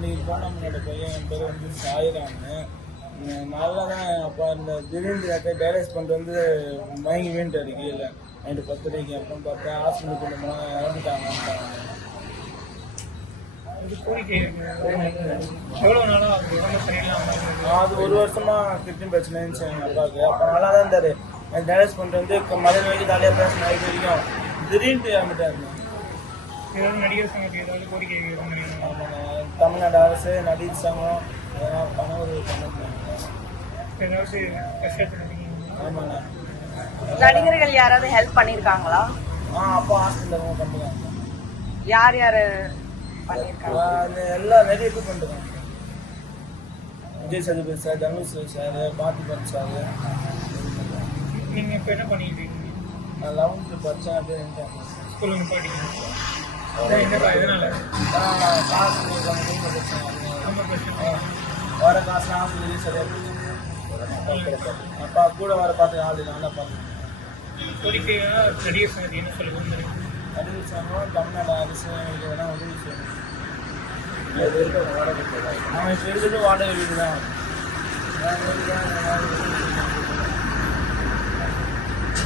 அன்றைக்கி போனால் என்னோட பையன் என் பேர் வந்து சாயிரான்னு நல்லா தான். அப்போ அந்த திடீர்னு டைலஸ் பண்ணிட்டு வந்து மயங்கி வீண்டாரு கீழே நைட்டு 10:30 அப்புறம் பார்த்தா ஹாஸ்பிட்டலுக்கு கொண்டு போனால் இறந்துட்டாங்க. அது 1 வருஷமா கிட்னி பிரச்சனை இருந்துச்சு எங்கள் அப்பாவுக்கு. அப்போ நல்லா தான் இருந்தார். டைலஸ் பண்ணிட்டு வந்து மதியம் வரைக்கும் ஜாலியாக பேசின வரைக்கும் திடீர்னு இறந்துட்டாருங்க. நடிகர் சங்கத்துக்கு ஏதாவது கோரிக்கை? தமிழ்நாடு அரசு நடிகர் சங்கம் அதெல்லாம் பணம் உதவி ஆமாண்ணா. நடிகர்கள் யாராவது ஹெல்ப் பண்ணியிருக்காங்களா? அப்பா ஹாஸ்பிட்டல் பண்ணுறாங்க. யார் யார் பண்ணியிருக்காங்க? எல்லாம் நிறைய பேர் பண்ணிருக்காங்க. Vijay Sethupathi sir, Dhanush sir, Parthiban sir. நீங்கள் இப்போ என்ன பண்ணிட்டு இருக்கீங்க? நான் 11th படித்தேன். அப்படியே ஸ்கூலில் நிப்பாட்டிங்க. எதனால? காசு வர காசு ஹாஸ்பிட்டலே சரியாக போச்சு. அப்பா கூட வர பார்த்து ஆள் நல்லா பார்த்தேன். கோரிக்கையாக நடிகர் சங்கத்துக்கு என்ன சொல்ல விரும்புகிறீங்க? நடிகர் சங்கம் தமிழ்நாடு அரசு வேணா உதவி செய்யணும். அவன் இப்போ இருக்கிறது வாடகை வீடு தான்.